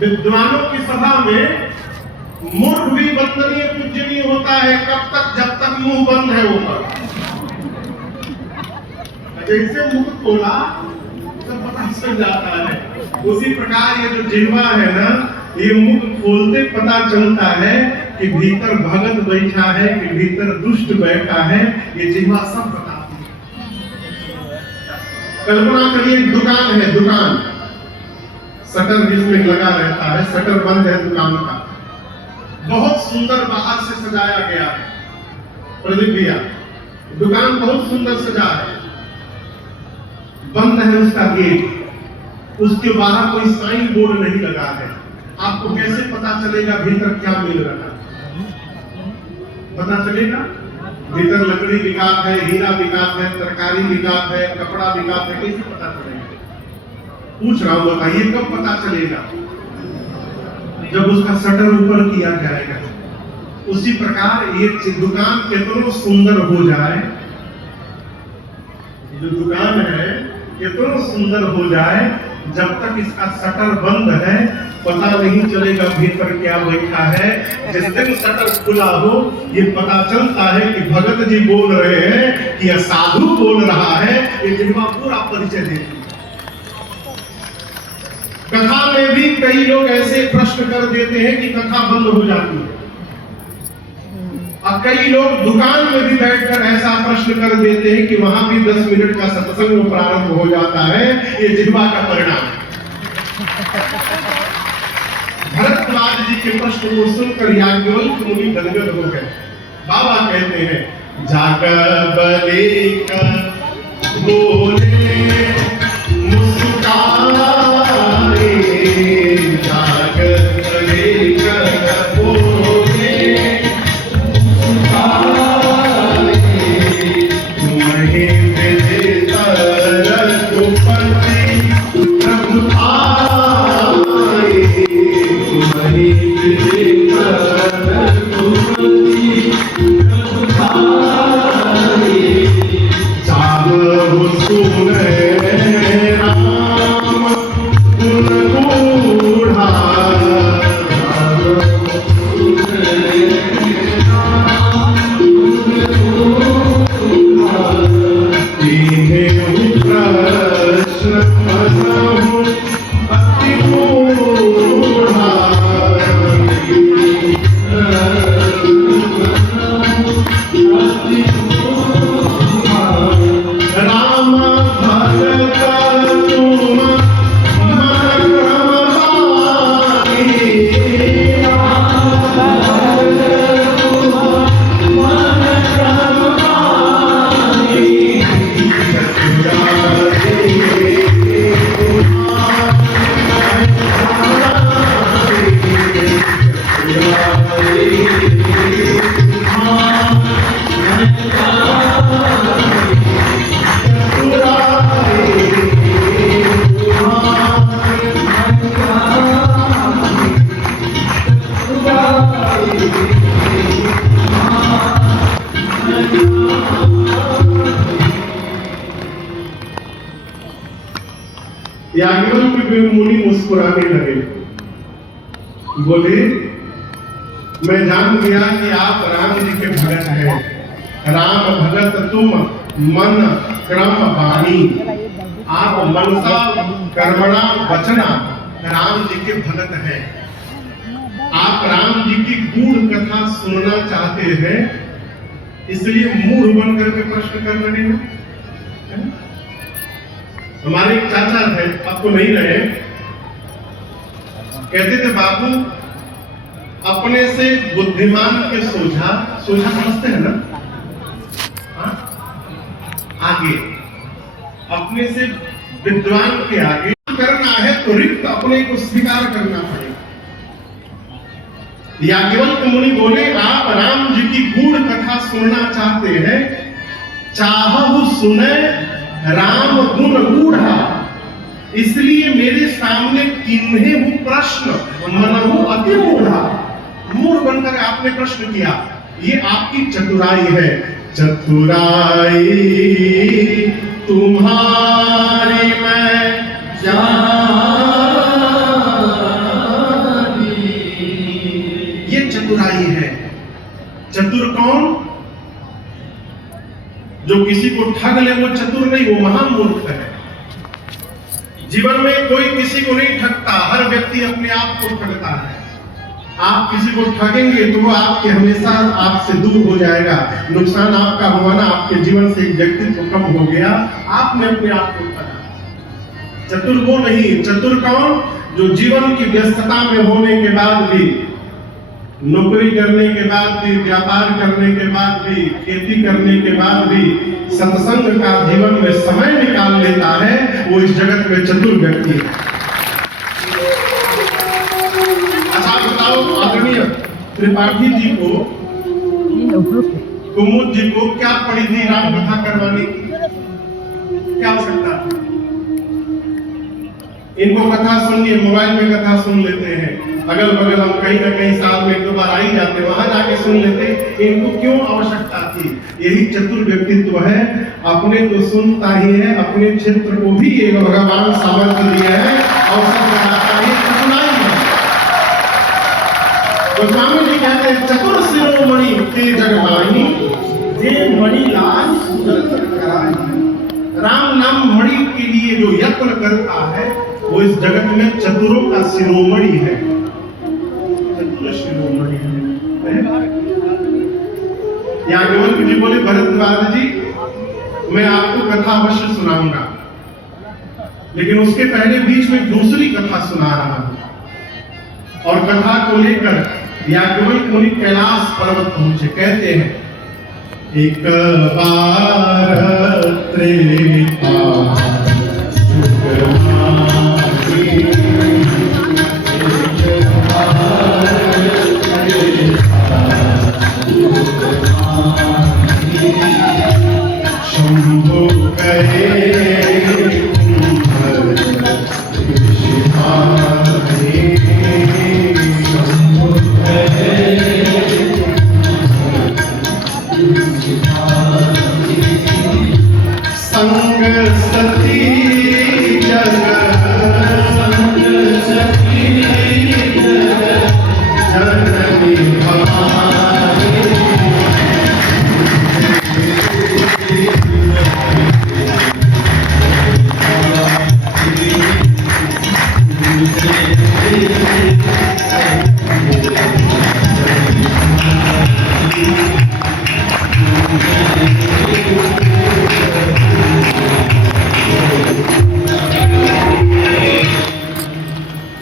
विद्वानों की सभा में मूर्ख भी वंदनीय पूजनीय होता है, कब तक? जब तक मुंह बंद है ऊपर। जैसे मुंह खोला सब पता चल जाता है। उसी प्रकार ये जो जिह्वा है ना, ये मुख खोलते पता चलता है कि भीतर भगत बैठा है, कि भीतर दुष्ट बैठा है। ये जिह्वा सब बताती है। कल्पना करिए, दुकान है, दुकान, शटर जिसमें लगा रहता है, शटर बंद है दुकान का, बहुत सुंदर बाहर से सजाया गया है। प्रदीप भैया, दुकान बहुत सुंदर सजा है, बंद है उसका गेट, उसके बाहर कोई साइन बोर्ड नहीं लगा है। आपको कैसे पता चलेगा भीतर क्या मिल रहा है? पता चलेगा भीतर लकड़ी बिकात है, हीरा बिकात है, तरकारी बिकात है, कपड़ा बिकात है, कैसे पता चलेगा? पूछ रहा हूं, बताइए कब पता चलेगा? जब उसका शटर ऊपर किया जाएगा। उसी प्रकार ये दुकान कितना सुंदर हो जाए, जो दुकान है कितना सुंदर हो जाए, जब तक इसका शटर बंद है पता नहीं चलेगा भीतर क्या बैठा है। जिस दिन शटर खुला हो ये पता चलता है कि भगत जी बोल रहे हैं कि यह साधु बोल रहा है। ये जिह्वा पूरा परिचय देती है। कथा में भी कई लोग ऐसे प्रश्न कर देते हैं कि कथा बंद हो जाती है, और कई लोग दुकान में भी बैठकर ऐसा प्रश्न कर देते हैं कि वहां भी 10 मिनट का सत्संग प्रारंभ हो जाता है। ये जिह्वा का परिणाम है। भरद्वाज जी के प्रश्न को सुनकर याज्ञवल्क्य मुनि गदगद हो गए। बाबा कहते हैं, जाकर बलेक बोले मुस्कारे, जाकर बलेक बोले मुस्कारे, तुम्हें विजेता रघुपति प्रभु आए, तुम्हें विजेता रघुपति प्रभु आए, चाहो सुने राम गुण गूढ़ा, याज्ञवल्क्य मुनि मुस्कुराने लगे। बोले, मैं जान गया कि आप राम जी के भगत हैं। राम भगत तुम मन क्रम वाणी, आप मनसा कर्मणा वचना राम जी के भगत हैं। आप राम जी की गूढ़ कथा सुनना चाहते हैं, इसलिए मूढ़ बन करके प्रश्न कर रहे हैं। हमारे एक चाचा थे, अब तो नहीं रहे, कहते थे बाबू अपने से बुद्धिमान के सोझा, सोझा समझते हैं ना, आगे अपने से विद्वान के आगे करना है तो रिक्त अपने को स्वीकार करना पड़ेगा। याज्ञवल्क्य मुनि बोले, आप राम जी की गूढ़ कथा सुनना चाहते हैं, चाहु सुने राम गुण गूढ़ा, इसलिए मेरे सामने किन्हे हूं प्रश्न मनहु अति मूढ़ा। मूढ़ बनकर आपने प्रश्न किया, ये आपकी चतुराई है। चतुराई तुम्हारी मैं जान जो किसी को ठग ले वो चतुर नहीं, वो महामूर्ख है। जीवन में कोई किसी को नहीं ठगता, हर व्यक्ति अपने आप को ठगता है। आप किसी को ठगेंगे तो वो आपके हमेशा आपसे दूर हो जाएगा, नुकसान आपका हुआ ना, आपके जीवन से एक व्यक्तित्व कम हो गया, आपने अपने आप को ठगा। चतुर वो नहीं, चतुर कौन? जो जीवन की व्यस्तता में होने के बाद भी, नौकरी करने के बाद भी, व्यापार करने के बाद भी, खेती करने के बाद भी सत्संग का जीवन में समय निकाल लेता है, वो इस जगत में चतुर व्यक्ति है। अच्छा बताओ, आदरणीय त्रिपाठी जी को, कुमुद जी को क्या पड़ी थी राम कथा करवाने की? क्या आवश्यकता थी? इनको कथा सुनिए, मोबाइल में कथा सुन लेते हैं, अगल बगल हम कहीं ना कहीं साल में एक दो बार आ ही जाते, वहां जाके सुन लेते। इनको क्यों आवश्यकता थी? यही चतुर व्यक्तित्व है, अपने तो सुनता ही है, अपने क्षेत्र को भी एक भगवान सामर्थ्य दिया है, अवसर बनाता है, चतुराई है। तो स्वामी जी कहते हैं चतुर शिरोमणि ते जगमानी, जे मणि लाज। राम नाम मणि के लिए जो यत्न करता है वो इस जगत में चतुरों का शिरोमणि है, चतुर शिरोमणि है। याज्ञवल्क्य जी बोले भरद्वाज जी, मैं आपको कथा अवश्य सुनाऊंगा, लेकिन उसके पहले बीच में दूसरी कथा सुना रहा हूं। और कथा को लेकर याज्ञवल्क्य मुनि कैलाश पर्वत पहुंचे। कहते हैं एक बार त्रेता शंभु संग सती जग, संग सती जग, जननी भवानी।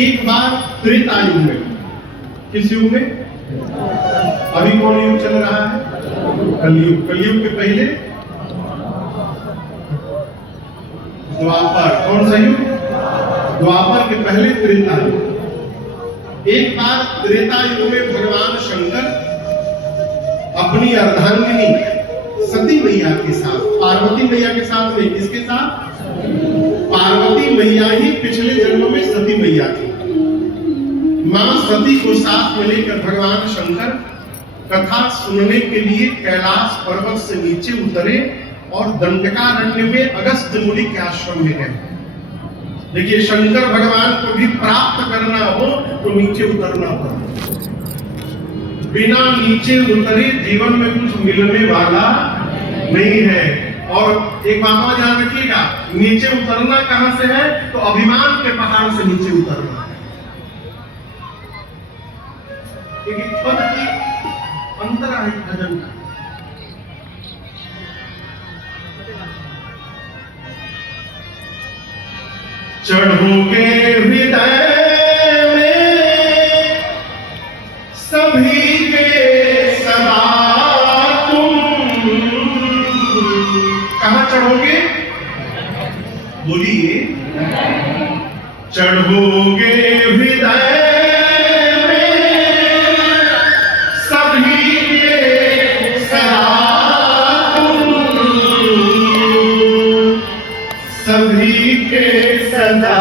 एक बार त्रेता युग में, किस युग में? अभी कौन युग चल रहा है? कलयुग। कलयुग के पहले द्वापर। कौन सा युग? द्वापर के पहले त्रेता युग। एक बार त्रेता युग में भगवान शंकर अपनी अर्धांगिनी सती मैया के साथ, पार्वती मैया के साथ नहीं, किसके साथ? पार्वती मैया ही पिछले जन्म में सती मैया थी। मां सती को साथ में लेकर भगवान शंकर कथा सुनने के लिए कैलाश पर्वत से नीचे उतरे और दंडकारण्य में अगस्त्य मुनि के आश्रम में गए। देखिए, शंकर भगवान को भी प्राप्त करना हो तो नीचे उतरना पड़ता, बिना नीचे उतरे जीवन में कुछ मिलने वाला नहीं है। और एक बात ध्यान रखिएगा, नीचे उतरना कहां से है? तो अभिमान के पहाड़ से नीचे उतरना। एक पद की अंतर है भजन का। चढ़ोगे हृदय में सभी के सदा तुम, कहां चढ़ोगे? बोलिए, चढ़ोगे हृदय सभी के सदा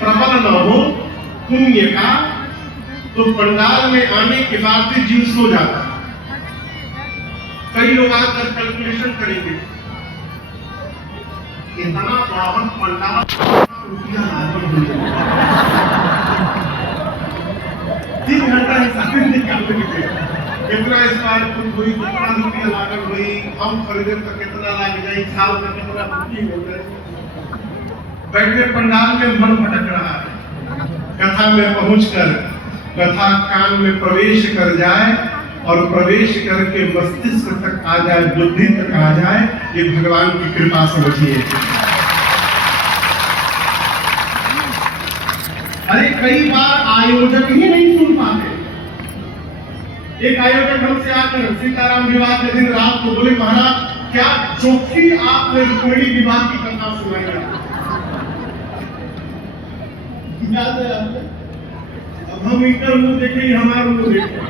प्रबल न हो पुण्य का, तो पंडाल में आने के बाद भी जीव सो जाता है। कई लोग आकर कैलकुलेशन करेंगे, इतना बड़ा पंडाल 3 घंटा हिसाब निकाल के कितना स्क्वायर फुट हुई, कितना रुपया लागत हुई, हम खरीदे तो कितना लाग जाए, साल का कितना बुकिंग हो गए। बैठे पंडाल में मन भटक रहा है, कथा में पहुंचकर कथा कान में प्रवेश कर जाए और प्रवेश करके मस्तिष्क तक आ जाए, बुद्धि तक आ जाए, ये भगवान की कृपा समझिए। अरे कई बार आयोजक ही नहीं सुन पाते। एक आयोजक हमसे आकर सीताराम विवाह के दिन रात को बोले, महाराज क्या चौथी आपने रुक्मिणी विवाह की कथा सुनाई है? याद है आपको? अब हम इनका मुंह देखे, हमारा मुंह देखे,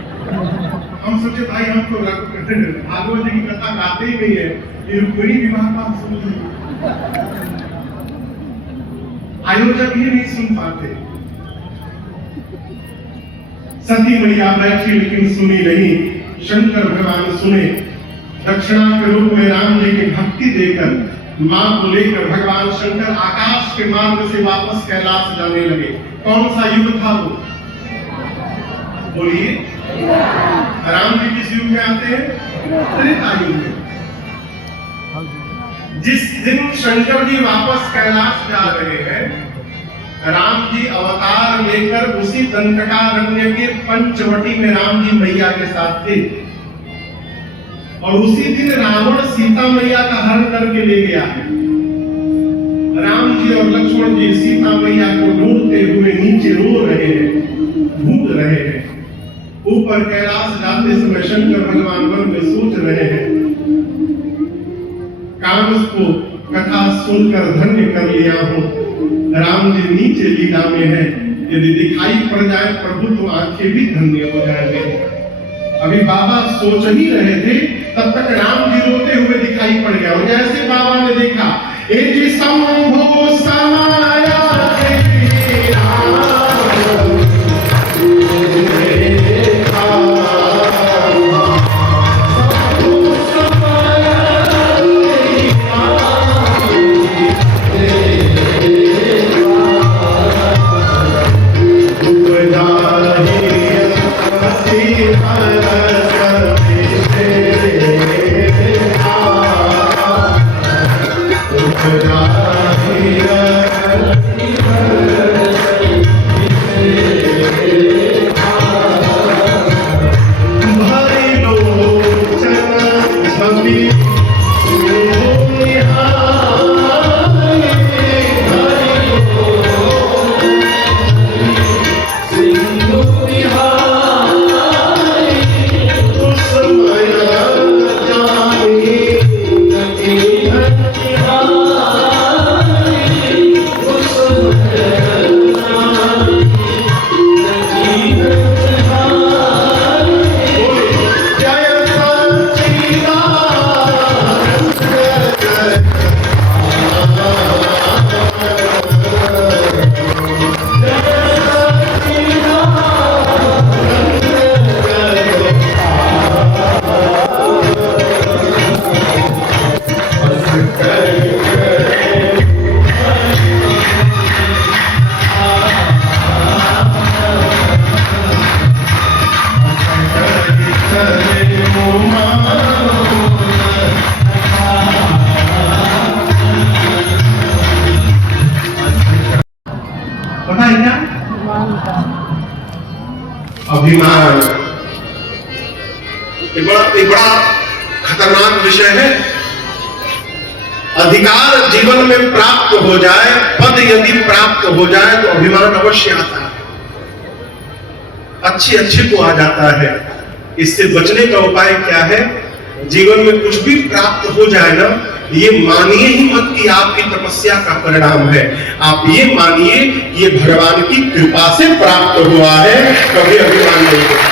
हम सोचे भाई हम तो भागवत जी की कथा गाते ही नहीं है, ये रुक्मिणी विवाह का सुन रहे। आयोजक ही नहीं सुन पाते। सती मैया बैठी लेकिन सुनी नहीं, शंकर भगवान सुने। दक्षिणा के रूप में राम जी की भक्ति देकर मां को लेकर भगवान शंकर आकाश के मार्ग से वापस कैलाश जाने लगे। कौन सा युग था वो? बोलिए। राम जी किस युग में आते हैं? त्रेता युग में। जिस दिन शंकर जी वापस कैलाश जा रहे हैं, राम जी अवतार लेकर उसी दंडकारण्य के पंचवटी में राम जी मैया के साथ थे। और उसी दिन रावण सीता मैया का हरण करके ले गया है। राम जी और लक्ष्मण जी सीता मैया को ढूंढते हुए नीचे रो रहे हैं, ढूंढ रहे हैं। ऊपर कैलाश जाते समय शंकर भगवान वन में सोच रहे हैं, कामस को कथा सुनकर धन्य कर लिया हूं, राम जी नीचे लीला में है, यदि दिखाई पड़ जाए प्रभु तो आंखें भी धन्य हो जाएंगे। अभी बाबा सोच ही रहे थे, तब तक राम जी रोते हुए दिखाई पड़ गया। और जैसे बाबा ने देखा, ए जी शंभो समाया अभिमान एक बड़ा खतरनाक विषय है। अधिकार जीवन में प्राप्त हो जाए, पद यदि प्राप्त हो जाए तो अभिमान अवश्य आता है, अच्छे को आ जाता है। इससे बचने का उपाय क्या है? जीवन में कुछ भी प्राप्त हो जाए ना, ये मानिए ही मत कि आपकी तपस्या का परिणाम है। आप ये मानिए ये भगवान की कृपा से प्राप्त हुआ है, कभी अभिमान नहीं होता।